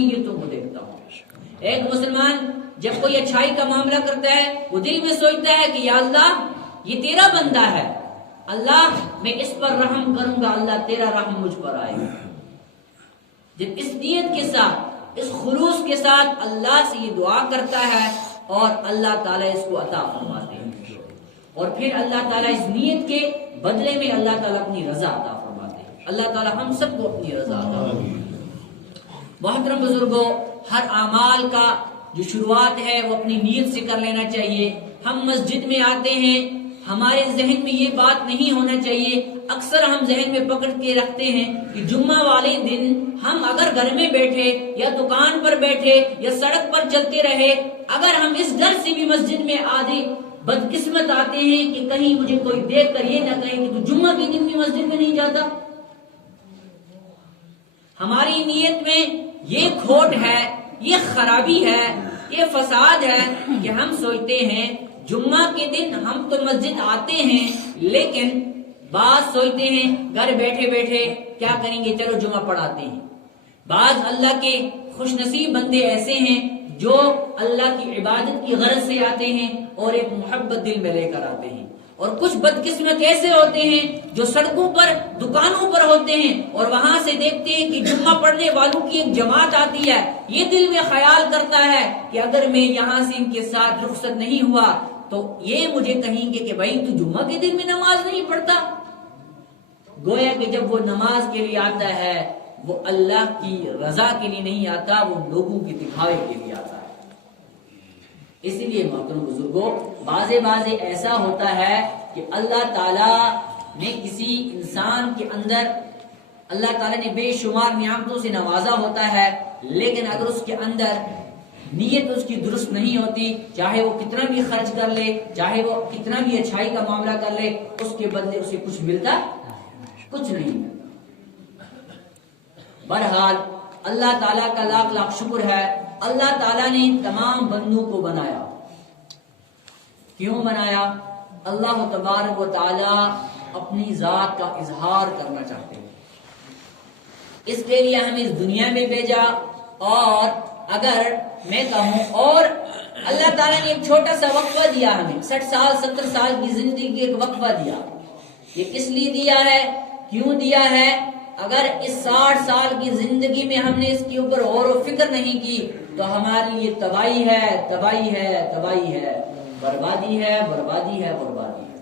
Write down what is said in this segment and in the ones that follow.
نیتوں کو دیکھتا ہوں. ایک مسلمان جب کوئی اچھائی کا معاملہ کرتا ہے وہ دل میں سوچتا ہے کہ یا اللہ یہ تیرا بندہ ہے، اللہ میں اس پر رحم کروں گا، اللہ تیرا رحم مجھ پر آئے گا. جب اس نیت کے ساتھ، اس خلوص کے ساتھ اللہ سے یہ دعا کرتا ہے اور اللہ تعالیٰ اس کو عطا فرماتے ہیں، اور پھر اللہ تعالیٰ اس نیت کے بدلے میں اللہ تعالیٰ اپنی رضا عطا فرماتے ہیں. اللہ تعالیٰ ہم سب کو اپنی رضا عطا فرماتے ہیں. محترم بزرگوں، ہر اعمال کا جو شروعات ہے وہ اپنی نیت سے کر لینا چاہیے. ہم مسجد میں آتے ہیں، ہمارے ذہن میں یہ بات نہیں ہونا چاہیے. اکثر ہم ذہن میں پکڑ کے رکھتے ہیں کہ جمعہ والے دن ہم اگر گھر میں بیٹھے یا دکان پر بیٹھے یا سڑک پر چلتے رہے، اگر ہم اس ڈر سے بھی مسجد میں آدھے بدقسمت آتے ہیں کہ کہیں مجھے کوئی دیکھ کر یہ نہ کہے کہ تو جمعہ کے دن بھی مسجد میں نہیں جاتا. ہماری نیت میں یہ کھوٹ ہے، یہ خرابی ہے، یہ فساد ہے کہ ہم سوچتے ہیں جمعہ کے دن ہم تو مسجد آتے ہیں، لیکن بعض سوچتے ہیں گھر بیٹھے بیٹھے کیا کریں گے، چلو جمعہ پڑھاتے ہیں. بعض اللہ کے خوش نصیب بندے ایسے ہیں جو اللہ کی عبادت کی غرض سے آتے ہیں اور ایک محبت دل میں لے کر آتے ہیں، اور کچھ بدقسمت ایسے ہوتے ہیں جو سڑکوں پر دکانوں پر ہوتے ہیں اور وہاں سے دیکھتے ہیں کہ جمعہ پڑھنے والوں کی ایک جماعت آتی ہے. یہ دل میں خیال کرتا ہے کہ اگر میں یہاں سے ان کے ساتھ رخصت نہیں ہوا تو یہ مجھے کہیں گے کہ بھائی تو جمعہ کے دن میں نماز نہیں پڑھتا. گویا کہ جب وہ نماز کے لیے آتا ہے وہ اللہ کی رضا کے لیے نہیں آتا، وہ لوگوں کے دکھاوے کے لیے آتا ہے. اسی لیے محترم بزرگوں، بازے ایسا ہوتا ہے کہ اللہ تعالیٰ نے کسی انسان کے اندر، اللہ تعالیٰ نے بے شمار نعمتوں سے نوازا ہوتا ہے، لیکن اگر اس کے اندر نیت اس کی درست نہیں ہوتی، چاہے وہ کتنا بھی خرچ کر لے، چاہے وہ کتنا بھی اچھائی کا معاملہ کر لے، اس کے بدلے اسے کچھ ملتا کچھ نہیں ملتا. بہرحال اللہ تعالیٰ کا لاکھ لاکھ شکر ہے، اللہ تعالیٰ نے تمام بندوں کو بنایا. کیوں بنایا؟ اللہ تبارک و تعالیٰ اپنی ذات کا اظہار کرنا چاہتے ہیں، اس کے لیے ہمیں اس دنیا میں بھیجا. اور اگر میں کہوں، اور اللہ تعالیٰ نے ایک چھوٹا سا وقفہ دیا ہمیں، 60 سال 70 سال کی زندگی کے ایک وقفہ دیا. یہ کس لیے دیا ہے، کیوں دیا ہے؟ اگر اس 60 سال کی زندگی میں ہم نے اس کے اوپر غور و فکر نہیں کی تو ہمارے لیے تباہی ہے، تباہی ہے، تباہی ہے، بربادی ہے، بربادی ہے، بربادی ہے.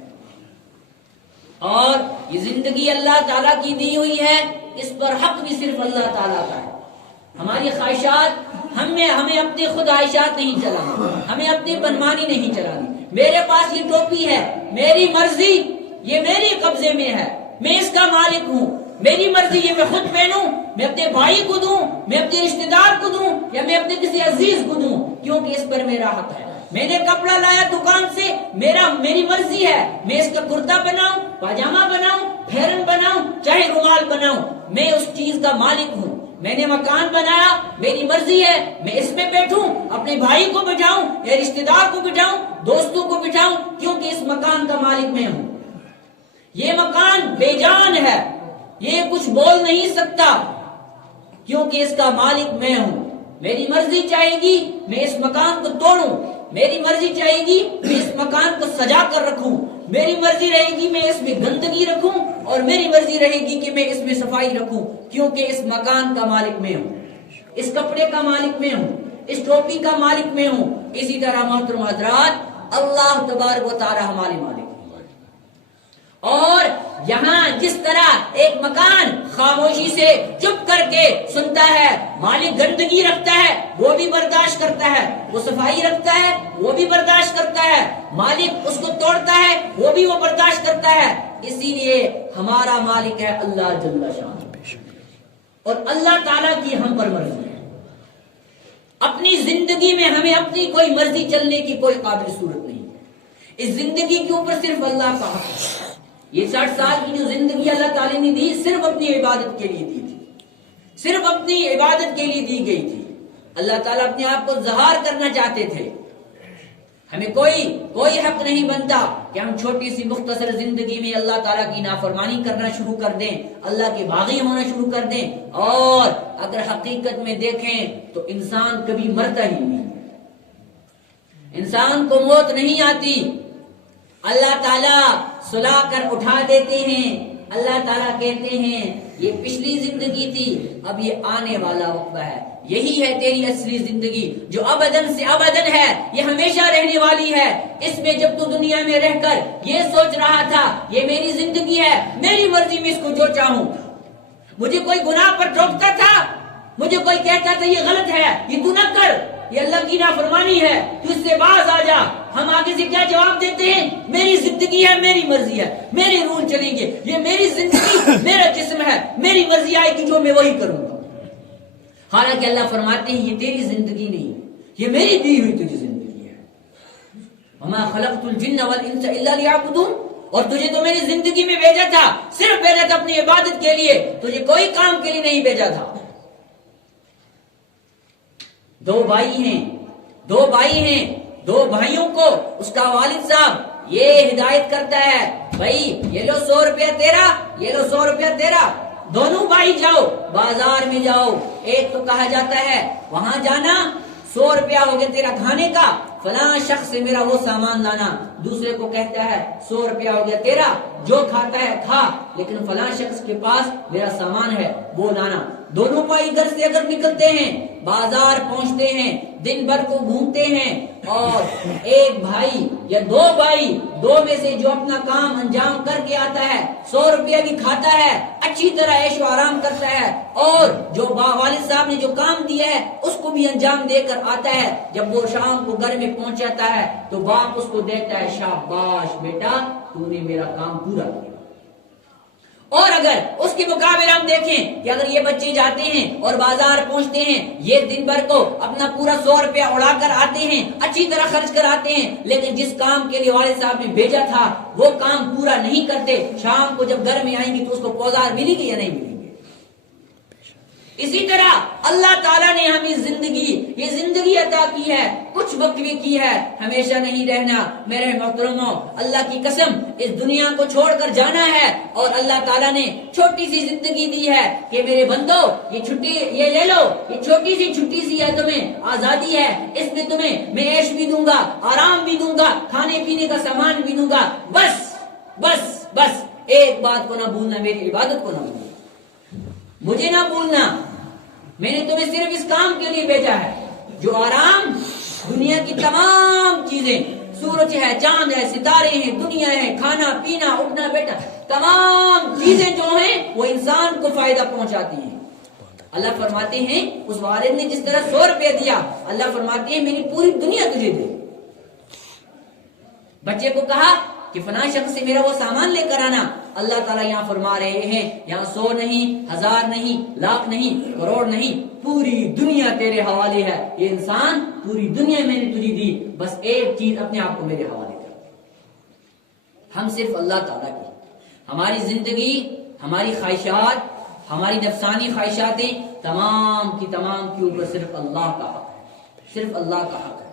اور یہ زندگی اللہ تعالیٰ کی دی ہوئی ہے، اس پر حق بھی صرف اللہ تعالیٰ کا ہے. ہماری خواہشات، ہمیں اپنی خواہشات نہیں چلانی، ہمیں اپنی منمانی نہیں چلانی. میرے پاس یہ ٹوپی ہے، میری مرضی، یہ میری قبضے میں ہے، میں اس کا مالک ہوں، میری مرضی یہ میں خود پہنوں، میں اپنے بھائی کو دوں، میں اپنے رشتہ دار کو دوں، یا میں اپنے کسی عزیز کو دوں، کیونکہ اس پر میرا حق ہے. میں نے کپڑا لایا دکان سے، میری مرضی ہے، میں اس کا کرتا بناؤں، پاجامہ بناؤں، پھیرن بناؤں، چاہے رومال بناؤں، میں اس چیز کا مالک ہوں. میں نے مکان بنایا، میری مرضی ہے، میں اس میں بیٹھوں، اپنے بھائی کو بٹھاؤں یا رشتہ دار کو بٹھاؤں، دوستوں کو بٹھاؤں، کیونکہ اس مکان کا مالک میں ہوں. یہ مکان بے جان ہے، یہ کچھ بول نہیں سکتا، کیونکہ اس کا مالک میں ہوں. میری مرضی چاہے گی میں اس مکان کو توڑوں، میری مرضی چاہے گی میں اس مکان کو سجا کر رکھوں، میری مرضی رہے گی میں اس میں گندگی رکھوں، اور میری مرضی رہے گی کہ میں اس میں صفائی رکھوں، کیونکہ اس مکان کا مالک میں ہوں، اس کپڑے کا مالک میں ہوں، اس ٹوپی کا مالک میں ہوں. اسی طرح محترم حضرات، اللہ تبارک و تعالی ہمارے مالک. اور یہاں جس طرح ایک مکان خاموشی سے چپ کر کے سنتا ہے، مالک گندگی رکھتا ہے وہ بھی برداشت کرتا ہے، وہ صفائی رکھتا ہے وہ بھی برداشت کرتا ہے، مالک اس کو توڑتا ہے وہ بھی وہ برداشت کرتا ہے. اسی لیے ہمارا مالک ہے اللہ جل شان، اور اللہ تعالیٰ کی ہم پر مرضی ہے. اپنی زندگی میں ہمیں اپنی کوئی مرضی چلنے کی کوئی قابل صورت نہیں. اس زندگی کے اوپر صرف اللہ کا حق ہے. یہ 60 سال کی جو زندگی اللہ تعالی نے دی، صرف اپنی عبادت کے لیے دی تھی، صرف اپنی عبادت کے لیے دی گئی تھی. اللہ تعالیٰ اپنے آپ کو ظاہر کرنا چاہتے تھے. ہمیں کوئی حق نہیں بنتا کہ ہم چھوٹی سی مختصر زندگی میں اللہ تعالیٰ کی نافرمانی کرنا شروع کر دیں، اللہ کے باغی ہونا شروع کر دیں. اور اگر حقیقت میں دیکھیں تو انسان کبھی مرتا ہی نہیں، انسان کو موت نہیں آتی. اللہ تعالیٰ سلا کر اٹھا دیتے ہیں. اللہ تعالیٰ کہتے ہیں یہ پچھلی زندگی تھی، اب یہ آنے والا وقت ہے. یہی ہے تیری اصلی زندگی جو ابدن سے ابدن ہے، یہ ہمیشہ رہنے والی ہے. اس میں جب تو دنیا میں رہ کر یہ سوچ رہا تھا یہ میری زندگی ہے، میری مرضی میں اس کو جو چاہوں، مجھے کوئی گناہ پر ٹوکتا تھا، مجھے کوئی کہتا تھا یہ غلط ہے، یہ تو نہ کر، یہ اللہ کی نافرمانی ہے، تو اس سے باز آ جا. ہم آگے سے کیا جواب دیتے ہیں؟ میری زندگی ہے، میری مرضی ہے، میرے رول چلیں گے، یہ میری زندگی، میرا جسم ہے، میری مرضی آئے گی جو میں وہی کروں گا. حالانکہ اللہ فرماتے ہیں یہ تیری زندگی نہیں، یہ میری دی ہوئی تجھے زندگی ہے. وما خلقت الجن والانس الا ليعبدون. اور تجھے تو میری زندگی میں بھیجا تھا، صرف بھیجا تھا اپنی عبادت کے لیے، تجھے کوئی کام کے لیے نہیں بھیجا تھا. دو بھائی ہیں، دو بھائیوں کو اس کا والد صاحب یہ ہدایت کرتا ہے، بھائی یہ لو 100 روپیہ تیرا، یہ لو 100 روپیہ تیرا، دونوں بھائی جاؤ بازار میں جاؤ. ایک تو کہا جاتا ہے وہاں جانا، 100 روپیہ ہو گیا تیرا کھانے کا، فلاں شخص سے میرا وہ سامان لانا. دوسرے کو کہتا ہے 100 روپیہ ہو گیا تیرا، جو کھاتا ہے کھا، لیکن فلاں شخص کے پاس میرا سامان ہے وہ لانا. دونوں بھائی گھر سے اگر نکلتے ہیں، بازار پہنچتے ہیں، دن بھر کو گھومتے ہیں، اور ایک بھائی یا دو بھائی، دو میں سے جو اپنا کام انجام کر کے آتا ہے 100 روپیہ بھی کھاتا ہے، اچھی طرح عیش و آرام کرتا ہے، اور جو والد صاحب نے جو کام دیا ہے اس کو بھی انجام دے کر آتا ہے. جب وہ شام کو گھر میں پہنچ جاتا ہے تو باپ اس کو دیتا ہے شاباش بیٹا تو نے میرا کام پورا کیا. اور اگر اس کے مقابلے ہم دیکھیں کہ اگر یہ بچے جاتے ہیں اور بازار پہنچتے ہیں، یہ دن بھر کو اپنا پورا 100 روپیہ اڑا کر آتے ہیں، اچھی طرح خرچ کر آتے ہیں، لیکن جس کام کے لیے والد صاحب نے بھیجا تھا وہ کام پورا نہیں کرتے، شام کو جب گھر میں آئیں گے تو اس کو پوزار ملے گی یا نہیں ملے گی؟ اسی طرح اللہ تعالیٰ نے ہمیں یہ زندگی عطا کی ہے، کچھ وقت بھی کی ہے، ہمیشہ نہیں رہنا. میرے محترموں، اللہ کی قسم اس دنیا کو چھوڑ کر جانا ہے، اور اللہ تعالیٰ نے چھوٹی سی زندگی دی ہے کہ میرے بندو یہ چھٹی یہ لے لو، یہ چھوٹی سی ہے، تمہیں آزادی ہے، اس میں تمہیں میں عیش بھی دوں گا، آرام بھی دوں گا، کھانے پینے کا سامان بھی دوں گا، بس ایک بات کو نہ بھولنا، میری عبادت کو نہ بھولنا، مجھے نہ بھولنا. میں نے تمہیں صرف اس کام کے لیے بھیجا ہے جو آرام، دنیا کی تمام چیزیں، سورج ہے، چاند ہے، ستارے ہیں، دنیا ہے، کھانا پینا اٹھنا بیٹھنا، تمام چیزیں جو ہیں وہ انسان کو فائدہ پہنچاتی ہیں. اللہ فرماتے ہیں اس والد نے جس طرح 100 روپے دیا، اللہ فرماتے ہیں میری پوری دنیا تجھے دے. بچے کو کہا کہ فلاں شخص سے میرا وہ سامان لے کر آنا، اللہ تعالیٰ یہاں فرما رہے ہیں یہاں 100 نہیں، 1000 نہیں، لاکھ نہیں، کروڑ نہیں، پوری دنیا تیرے حوالے ہے. یہ انسان پوری دنیا میں نے تجھے دی، بس ایک چیز اپنے آپ کو میرے حوالے کر. ہم صرف اللہ تعالیٰ کی، ہماری زندگی، ہماری خواہشات، ہماری نفسانی خواہشاتیں تمام کی تمام کے اوپر صرف اللہ کا حق ہے، صرف اللہ کا حق ہے.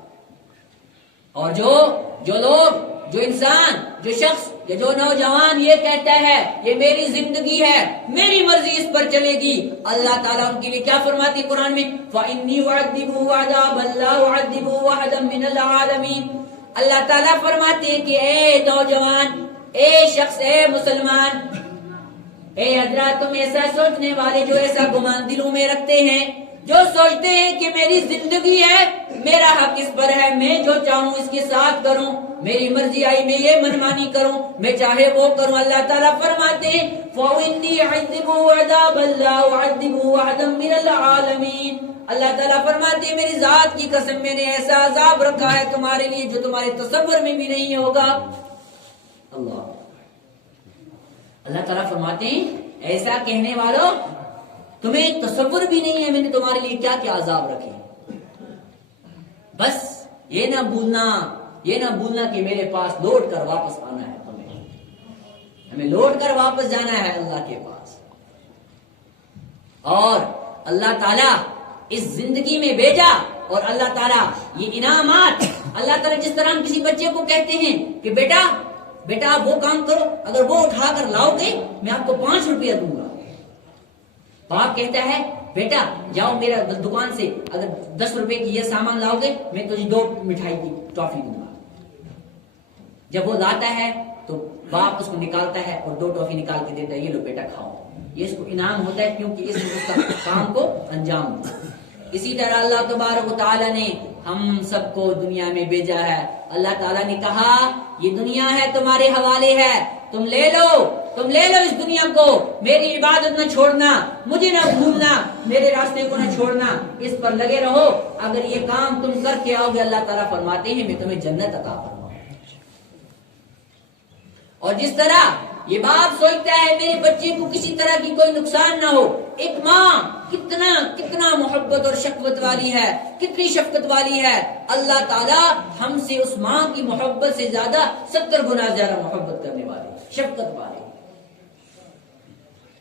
اور جو لوگ، جو انسان، جو شخص، جو نوجوان یہ کہتا ہے یہ میری زندگی ہے، میری مرضی اس پر چلے گی، اللہ تعالیٰ ان کے لیے کیا فرماتی قرآن میں؟ فَإِنِّي أُعَذِّبُهُ عَذَابًا لَا أُعَذِّبُهُ أَحَدًا مِّنَ الْعَالَمِينَ. اللہ تعالیٰ فرماتے ہیں کہ اے نوجوان، اے شخص، اے مسلمان، اے حضرات، تم ایسا سوچنے والے جو ایسا گمان دلوں میں رکھتے ہیں، جو سوچتے ہیں کہ میری زندگی ہے، میرا حق اس پر ہے، میں جو چاہوں اس کے ساتھ کروں، میری مرضی آئی میں یہ منمانی کروں، میں چاہے وہ کروں. اللہ تعالیٰ فرماتے ہیں فَإِنِّي أُعَذِّبُهُ عَذَابًا لَا أُعَذِّبُهُ أَحَدًا مِّنَ الْعَالَمِينَ. اللہ تعالیٰ فرماتے ہیں میری ذات کی قسم میں نے ایسا عذاب رکھا ہے تمہارے لیے جو تمہارے تصور میں بھی نہیں ہوگا. اللہ تعالیٰ فرماتے ہیں ایسا کہنے والوں تمہیں تصور بھی نہیں ہے میں نے تمہارے لیے کیا کیا عذاب رکھے. بس یہ نہ بھولنا کہ میرے پاس لوٹ کر واپس آنا ہے، ہمیں لوٹ کر واپس جانا ہے اللہ کے پاس. اور اللہ تعالیٰ اس زندگی میں بھیجا اور اللہ تعالیٰ یہ انعامات، اللہ تعالیٰ جس طرح ہم کسی بچے کو کہتے ہیں کہ بیٹا آپ وہ کام کرو، اگر وہ اٹھا کر لاؤ گے میں آپ کو 5 روپیہ دوں گا۔ باپ کہتا ہے بیٹا جاؤ میرا دکان سے اگر 10 روپے کی یہ سامان لاؤ گے میں تجھے 2 مٹھائی کی ٹافی دوں گا۔ جب وہ لاتا ہے تو باپ اس کو نکالتا ہے اور 2 ٹافی نکال کے دیتا ہے، یہ لو بیٹا کھاؤ، یہ اس کو انعام ہوتا ہے کیونکہ اس نے اس کا کام کو انجام دیا۔ اسی طرح اللہ تبارک و تعالی نے ہم سب کو دنیا میں بھیجا ہے۔ اللہ تعالیٰ نے کہا یہ دنیا ہے تمہارے حوالے ہے، تم لے لو اس دنیا کو، میری عبادت نہ چھوڑنا، مجھے نہ بھولنا، میرے راستے کو نہ چھوڑنا، اس پر لگے رہو۔ اگر یہ کام تم کر کے آؤ گے اللہ تعالیٰ فرماتے ہیں میں تمہیں جنت عطا فرماؤں۔ اور جس طرح یہ باپ سوچتا ہے میرے بچے کو کسی طرح کی کوئی نقصان نہ ہو، ایک ماں کتنا محبت اور شفقت والی ہے، کتنی شفقت والی ہے۔ اللہ تعالیٰ ہم سے اس ماں کی محبت سے زیادہ 70 گنا زیادہ محبت کرنے والے، شفقت والے،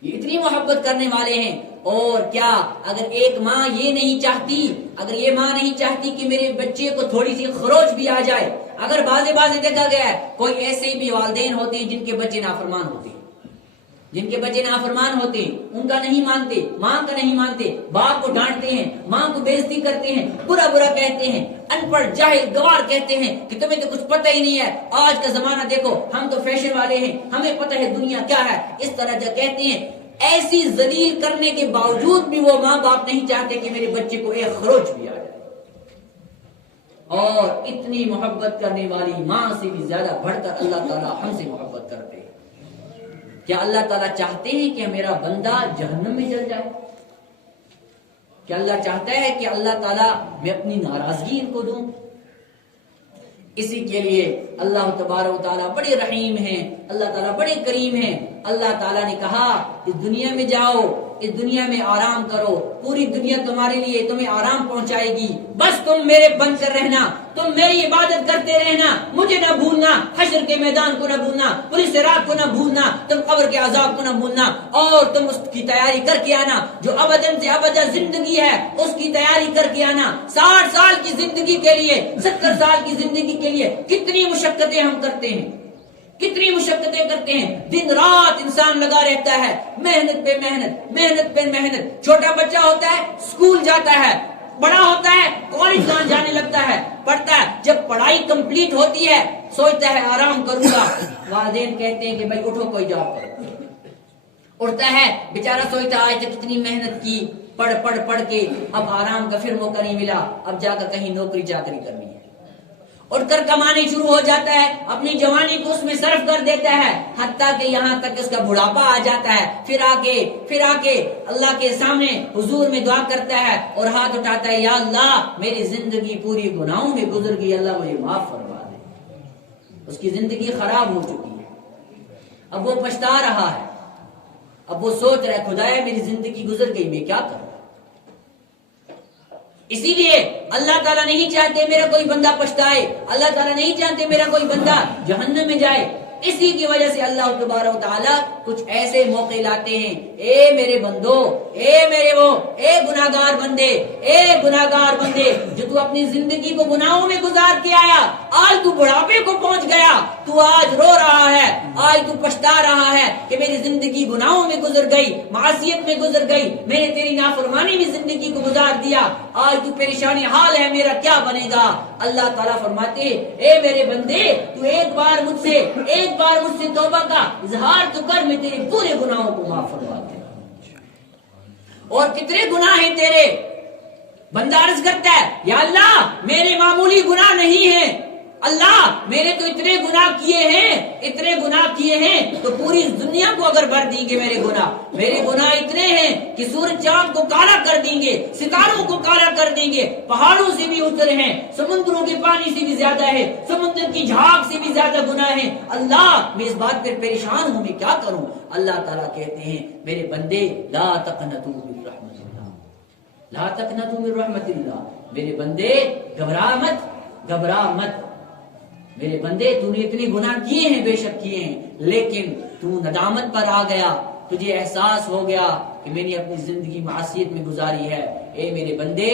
یہ اتنی محبت کرنے والے ہیں۔ اور کیا اگر ایک ماں یہ نہیں چاہتی کہ میرے بچے کو تھوڑی سی خروج بھی آ جائے، اگر بازے دیکھا گیا ہے کوئی ایسے بھی والدین ہوتے ہیں جن کے بچے نافرمان ہوتے ہیں، ان کا نہیں مانتے، ماں کا نہیں مانتے، باپ کو ڈانٹتے ہیں، ماں کو بے عزتی کرتے ہیں، برا کہتے ہیں، ان پڑھ جاہل گوار کہتے ہیں کہ تمہیں تو کچھ پتہ ہی نہیں ہے، آج کا زمانہ دیکھو، ہم تو فیشن والے ہیں، ہمیں پتہ ہے دنیا کیا ہے، اس طرح جو کہتے ہیں۔ ایسی ذلیل کرنے کے باوجود بھی وہ ماں باپ نہیں چاہتے کہ میرے بچے کو ایک خروج بھی آ جائے۔ اور اتنی محبت کرنے والی ماں سے بھی زیادہ بڑھ کر اللہ تعالیٰ ہم سے محبت کرتے ہیں۔ کیا اللہ تعالیٰ چاہتے ہیں کہ میرا بندہ جہنم میں جل جائے؟ کیا اللہ چاہتا ہے کہ اللہ تعالیٰ میں اپنی ناراضگی ان کو دوں؟ اسی کے لیے اللہ تبارک و تعالیٰ بڑے رحیم ہیں، اللہ تعالیٰ بڑے کریم ہیں۔ اللہ تعالیٰ نے کہا اس دنیا میں جاؤ، اس دنیا میں آرام کرو، پوری دنیا تمہارے لیے تمہیں آرام پہنچائے گی، بس تم میرے بن کر رہنا، تم میری عبادت کرتے رہنا، مجھے نہ بھولنا، حشر کے میدان کو نہ بھولنا، پوری صراط کو نہ بھولنا، تم قبر کے عذاب کو نہ بھولنا، اور تم اس کی تیاری کر کے آنا جو ابداً سے ابدا زندگی ہے، اس کی تیاری کر کے آنا۔ 60 سال کی زندگی کے لیے، 70 سال کی زندگی کے لیے کتنی مشقتیں ہم کرتے ہیں، دن رات انسان لگا رہتا ہے، محنت پہ محنت۔ چھوٹا بچہ ہوتا ہے اسکول جاتا ہے، بڑا ہوتا ہے کالج جانے لگتا ہے، پڑھتا ہے، جب پڑھائی کمپلیٹ ہوتی ہے سوچتا ہے آرام کروں گا، والدین کہتے ہیں کہ بھائی اٹھو کوئی جاب کرو، اٹھتا ہے بیچارہ سوچتا ہے آج تک اتنی محنت کی، پڑھ کے اب آرام کا پھر موقع نہیں ملا، اب جا کر کہیں نوکری چاکری کرنی ہے، اٹھ کر کمانے شروع ہو جاتا ہے، اپنی جوانی کو اس میں صرف کر دیتا ہے، حتیٰ کہ یہاں تک اس کا بڑھاپا آ جاتا ہے، پھر آ کے اللہ کے سامنے حضور میں دعا کرتا ہے اور ہاتھ اٹھاتا ہے، یا اللہ میری زندگی پوری گناہوں میں گزر گئی، اللہ مجھے معاف فرما دے۔ اس کی زندگی خراب ہو چکی ہے، اب وہ پچھتا رہا ہے، اب وہ سوچ رہا ہے خدایا میری زندگی گزر گئی، میں کیا کروں؟ اسی لیے اللہ تعالیٰ نہیں چاہتے میرا کوئی بندہ پچھتائے، اللہ تعالیٰ نہیں چاہتے میرا کوئی بندہ جہنم میں جائے۔ اسی کی وجہ سے اللہ تبارک و تعالیٰ کچھ ایسے موقع لاتے ہیں، اے میرے بندو، اے گناہگار بندے جو تو اپنی زندگی کو گناہوں میں گزار کے آیا، آج تو بڑھاپے کو پہنچ گیا، تو آج رو رہا ہے، آج تو پچھتا رہا ہے کہ میری زندگی گناہوں میں گزر گئی، معصیت میں گزر گئی، میں نے تیری نافرمانی میں زندگی کو گزار دیا، آج تو پریشانی حال ہے، میرا کیا بنے گا؟ اللہ تعالیٰ فرماتے ہیں اے میرے بندے تو ایک بار مجھ سے توبہ کا اظہار تو کر، میں تیرے پورے گناہوں کو معاف فرما دوں۔ اور کتنے گناہ ہیں تیرے؟ بندہ عرض کرتا ہے یا اللہ میرے معمولی گناہ نہیں ہیں، اللہ میرے تو اتنے گناہ کیے ہیں تو پوری دنیا کو اگر بھر دیں گے میرے گناہ اتنے ہیں کہ سورج چاند کو کالا کر دیں گے، ستاروں کو کالا کر دیں گے، پہاڑوں سے بھی اترے ہیں، سمندروں کے پانی سے بھی زیادہ ہے، سمندر کی جھاگ سے بھی زیادہ گناہ ہیں، اللہ میں اس بات پر پریشان ہوں، میں کیا کروں؟ اللہ تعالیٰ کہتے ہیں میرے بندے لا تقنطوا من رحمت اللہ، لا تقنطوا من رحمت اللہ، میرے بندے گھبرا مت، میرے بندے تو نے اتنے گناہ کیے ہیں، بے شک کیے ہیں، لیکن تو ندامت پر آ گیا، تجھے احساس ہو گیا کہ میں نے اپنی زندگی معصیت میں گزاری ہے، اے میرے بندے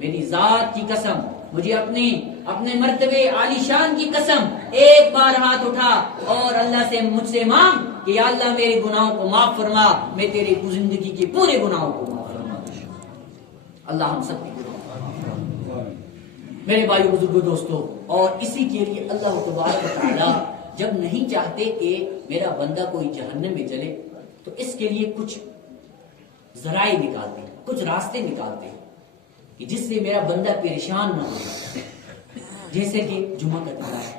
میری ذات کی قسم، مجھے اپنے مرتبے عالی شان کی قسم، ایک بار ہاتھ اٹھا اور اللہ سے مجھ سے مانگ کہ یا اللہ میرے گناہوں کو معاف فرما، میں تیری زندگی کے پورے گناہوں کو معاف فرما۔ اللہ ہم سب کی گناہ، میرے بھائیو بزرگوں دوستو، اور اسی کے لیے اللہ تبارک و تعالی جب نہیں چاہتے کہ میرا بندہ کوئی جہنم میں چلے تو اس کے لیے کچھ ذرائع نکالتے ہیں، کچھ راستے نکالتے ہیں کہ جس سے میرا بندہ پریشان نہ ہو، جیسے کہ جمعہ کا دن ہے۔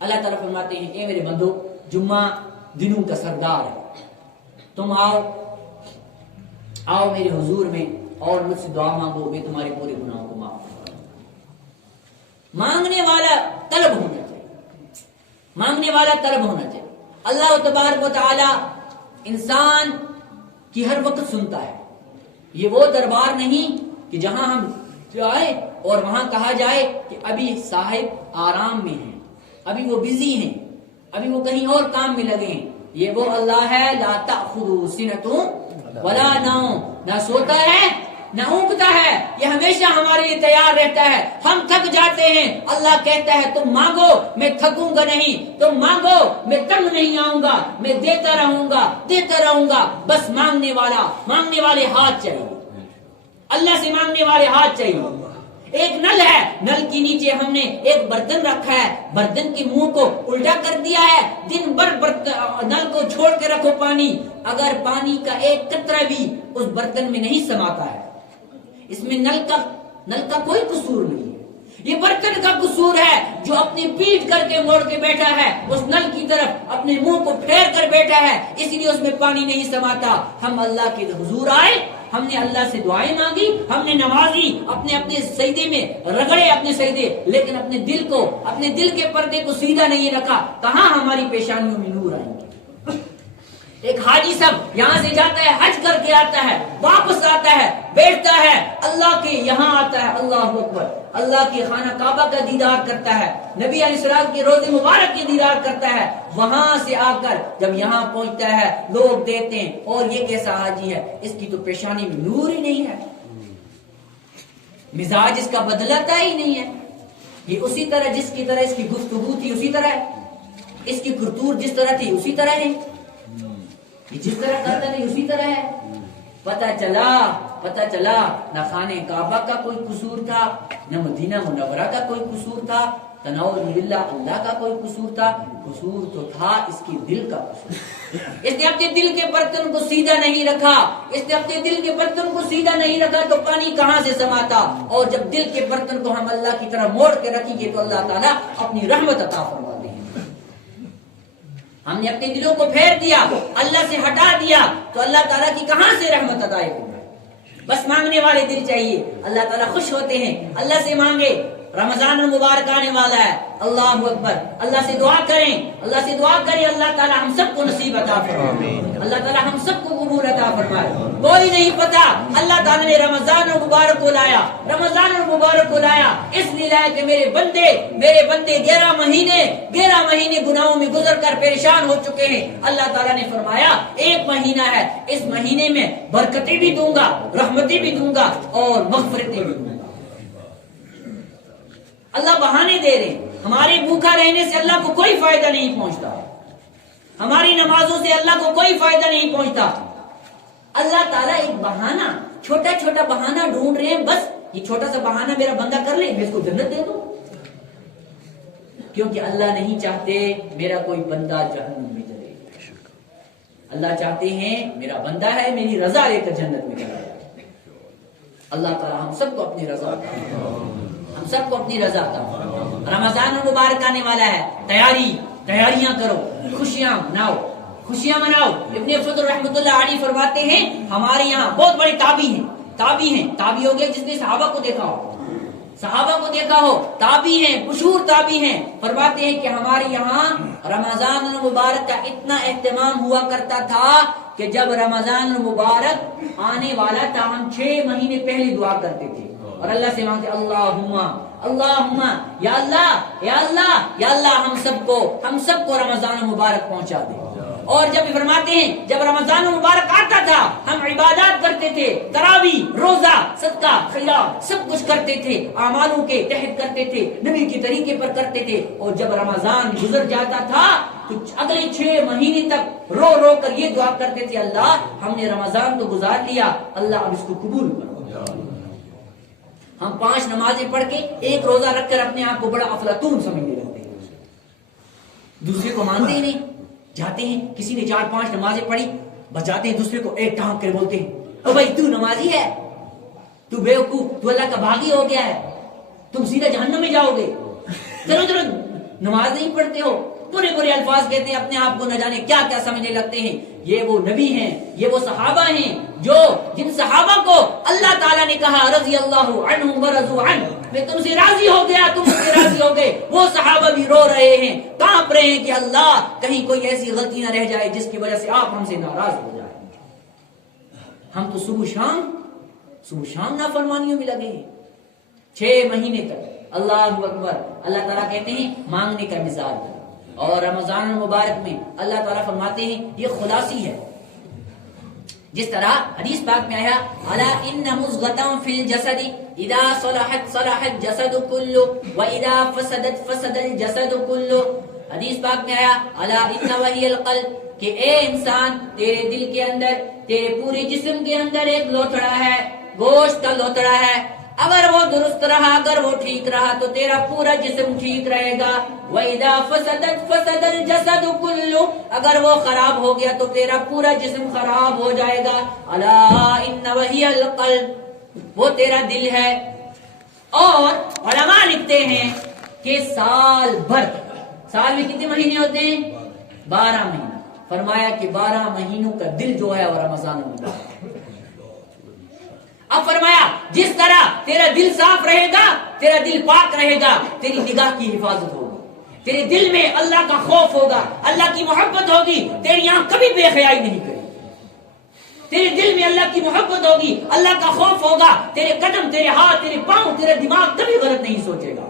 اللہ تعالیٰ فرماتے ہیں اے میرے بندو، جمعہ دنوں کا سردار ہے، تم آؤ میرے حضور میں اور مجھ سے دعا مانگو، میں تمہارے پورے گناہوں کو معاف کروں۔ مانگنے والا طلب ہونا چاہیے، مانگنے والا طلب ہونا چاہیے۔ اللہ تبارک و تعالی انسان کی ہر وقت سنتا ہے، یہ وہ دربار نہیں کہ جہاں ہم جائیں اور وہاں کہا جائے کہ ابھی صاحب آرام میں ہیں، ابھی وہ بزی ہیں، ابھی وہ کہیں اور کام میں لگے ہیں۔ یہ وہ اللہ ہے لا تأخذہ سنۃ ولا نوم، نہ سوتا ہے نہ اونگتا ہے، یہ ہمیشہ ہمارے لیے تیار رہتا ہے۔ ہم تھک جاتے ہیں، اللہ کہتا ہے تم مانگو میں تھکوں گا نہیں، تم مانگو میں تنگ نہیں آؤں گا، میں دیتا رہوں گا، بس مانگنے والے ہاتھ چاہیے، اللہ سے مانگنے والے ہاتھ چاہیے۔ ایک نل ہے، نل کے نیچے ہم نے ایک برتن رکھا ہے، برتن کے منہ کو الٹا کر دیا ہے، دن بھر نل کو چھوڑ کے رکھو پانی، اگر پانی کا ایک قطرہ بھی اس برتن میں نہیں سماتا ہے، اس میں نل کا کوئی قصور نہیں ہے، یہ برتن کا قصور ہے جو اپنی پیٹھ کر کے موڑ کے بیٹھا ہے اس نل کی طرف، اپنے منہ کو پھیر کر بیٹھا ہے، اس لیے اس میں پانی نہیں سماتا۔ ہم اللہ کے حضور آئے، ہم نے اللہ سے دعائیں مانگی، ہم نے نمازی، اپنے سجدے میں رگڑے اپنے سجدے، لیکن اپنے دل کے پردے کو سیدھا نہیں رکھا، کہاں ہماری پیشانیوں میں نور آئیں گے۔ ایک حاجی صاحب یہاں سے جاتا ہے، حج کر کے آتا ہے، واپس آتا ہے، بیٹھتا ہے، اللہ کے یہاں آتا ہے، اللہ اکبر، اللہ کے خانہ کعبہ کا دیدار کرتا ہے، نبی علیہ السلام کے روضے مبارک کی دیدار کرتا ہے، وہاں سے آ کر جب یہاں پہنچتا ہے لوگ دیکھتے ہیں اور یہ کیسا حاجی ہے، اس کی تو پیشانی میں نور ہی نہیں ہے، مزاج اس کا بدلتا ہی نہیں ہے، یہ اسی طرح جس کی طرح اس کی گفتگو تھی اسی طرح ہے، اس کی کرتور جس طرح تھی اسی طرح ہے، جس طرح کرتا نہیں اسی طرح ہے۔ پتہ چلا نہ خانہ کعبہ کا کوئی قصور تھا، نہ مدینہ منورہ کا کوئی قصور تھا، تنور باللہ اللہ کا کوئی قصور تھا، قصور تو تھا اس کے دل کا قصور۔ اس نے اپنے دل کے برتن کو سیدھا نہیں رکھا، تو پانی کہاں سے سماتا؟ اور جب دل کے برتن کو ہم اللہ کی طرح موڑ کے رکھیں گے تو اللہ تعالیٰ اپنی رحمت عطا فرما دیں گے۔ ہم نے اپنے دلوں کو پھیر دیا، اللہ سے ہٹا دیا، تو اللہ تعالیٰ کی کہاں سے رحمت عطا ہوگی؟ بس مانگنے والے دل چاہیے، اللہ تعالیٰ خوش ہوتے ہیں، اللہ سے مانگے۔ رمضان المبارک آنے والا ہے، اللہ اکبر، اللہ سے دعا کریں، اللہ تعالیٰ ہم سب کو نصیب عطا فرمائے، اللہ تعالیٰ ہم سب کو قبول عطا فرمائے۔ کوئی نہیں پتا اللہ تعالیٰ نے رمضان المبارک کو لایا اس لیے لایا کہ میرے بندے 11 مہینے گناہوں میں گزر کر پریشان ہو چکے ہیں۔ اللہ تعالیٰ نے فرمایا 1 مہینہ ہے، اس مہینے میں برکتیں بھی دوں گا، رحمتیں بھی دوں گا اور مغفرتیں بھی دوں گا۔ اللہ بہانے دے رہے ہیں، ہمارے بھوکا رہنے سے اللہ کو کوئی فائدہ نہیں پہنچتا، ہماری نمازوں سے اللہ کو کوئی فائدہ نہیں پہنچتا۔ اللہ تعالیٰ ایک بہانہ، چھوٹا بہانہ ڈھونڈ رہے ہیں، بس یہ چھوٹا سا بہانہ میرا بندہ کر لے میں اس کو جنت دے دوں، کیونکہ اللہ نہیں چاہتے میرا کوئی بندہ جہنم میں چلے، اللہ چاہتے ہیں میرا بندہ ہے میری رضا لے کر جنت میں چلا جائے۔ اللہ تعالیٰ ہم سب کو اپنی رضا عطا۔ رمضان المبارک آنے والا ہے، تیاریاں کرو، خوشیاں مناؤ۔ ابن فضل رحمۃ اللہ علیہ فرماتے ہیں ہمارے یہاں بہت بڑے تابعی ہیں، ہو گئے جس نے صحابہ کو دیکھا ہو، تابعی ہیں، مشہور تابعی ہیں، فرماتے ہیں کہ ہمارے یہاں رمضان المبارک کا اتنا اہتمام ہوا کرتا تھا کہ جب رمضان المبارک آنے والا تھا ہم 6 مہینے پہلے دعا کرتے تھے اور اللہ سے مانگتے اللہم یا اللہ ہم سب کو رمضان المبارک پہنچا دے، اور جب فرماتے ہیں جب رمضان مبارک آتا تھا ہم عبادات کرتے تھے، تراویح، روزہ، صدقہ، خیرات سب کچھ کرتے تھے، اعمالوں کے تحت کرتے تھے، نبی کے طریقے پر کرتے تھے، اور جب رمضان گزر جاتا تھا تو اگلے 6 مہینے تک رو رو کر یہ دعا کرتے تھے اللہ ہم نے رمضان تو گزار لیا، اللہ اب اس کو قبول کرو۔ ہم 5 نمازیں پڑھ کے 1 روزہ رکھ کر اپنے آپ کو بڑا افلاطون سمجھنے لگتے ہیں، دوسرے کو مانتے ہی نہیں، جاتے ہیں کسی نے 4-5 نمازیں پڑھی بچاتے ہیں دوسرے کو ایک ٹانک کر بولتے ہیں او بھائی تو نمازی ہے، تو بیوقوف، تو اللہ کا بھاگی ہو گیا ہے، تم سیدھا جہنم میں جاؤ گے، چلو چلو نماز نہیں پڑھتے ہو، برے برے الفاظ کہتے ہیں، اپنے آپ کو نہ جانے کیا کیا سمجھنے لگتے ہیں۔ یہ وہ نبی ہیں، یہ وہ صحابہ ہیں جو جن صحابہ کو اللہ تعالیٰ نے کہا رضی اللہ عنہم ورضوا عنہ، میں تم سے راضی ہو گیا، تم مجھ سے راضی ہو گئے۔ وہ صحابہ بھی رو رہے ہیں، کانپ رہے ہیں کہ اللہ کہیں کوئی ایسی غلطی نہ رہ جائے جس کی وجہ سے آپ ہم سے ناراض ہو جائیں۔ ہم تو صبح شام نافرمانیوں میں لگے ہیں 6 مہینے تک۔ اللہ اکبر، اللہ تعالیٰ کہتے ہیں مانگنے کا مزاج بنا، اور رمضان المبارک میں اللہ تعالیٰ فرماتے ہیں یہ خلاصی ہے، جس طرح حدیث پاک میں آیا الا ان مضغۃ فی الجسد اذا صلحت صلح الجسد كله واذا فسدت فسد الجسد كله۔ حدیث پاک میں آیا الا ان وهي القلب، کہ اے انسان تیرے دل کے اندر، تیرے پورے جسم کے اندر ایک لوتھڑا ہے، گوشت کا لوتھڑا ہے، اگر وہ درست رہا، اگر وہ ٹھیک رہا تو تیرا پورا جسم ٹھیک رہے گا۔ وَإِذَا فَسَدَتْ فَسَدَ الْجَسَدُ كُلُّهُ، اگر وہ خراب ہو گیا تو تیرا پورا جسم خراب ہو جائے گا۔ أَلَا إِنَّ وَهِيَ الْقَلْبُ، وہ تیرا دل ہے۔ اور علماء لکھتے ہیں کہ سال میں کتنے مہینے ہوتے ہیں؟ 12 مہینے۔ فرمایا کہ 12 مہینوں کا دل جو ہے وہ رمضان المبارک۔ اب فرمایا جس طرح تیرا دل صاف رہے گا، تیرا دل پاک رہے گا، تیری نگاہ کی حفاظت ہوگی، تیرے دل میں اللہ کا خوف ہوگا، اللہ کی محبت ہوگی، تیری آنکھ کبھی بے حیائی نہیں کرے، تیرے دل میں اللہ کی محبت ہوگی، اللہ کا خوف ہوگا، تیرے قدم، تیرے ہاتھ، تیرے پاؤں، تیرے دماغ کبھی غلط نہیں سوچے گا۔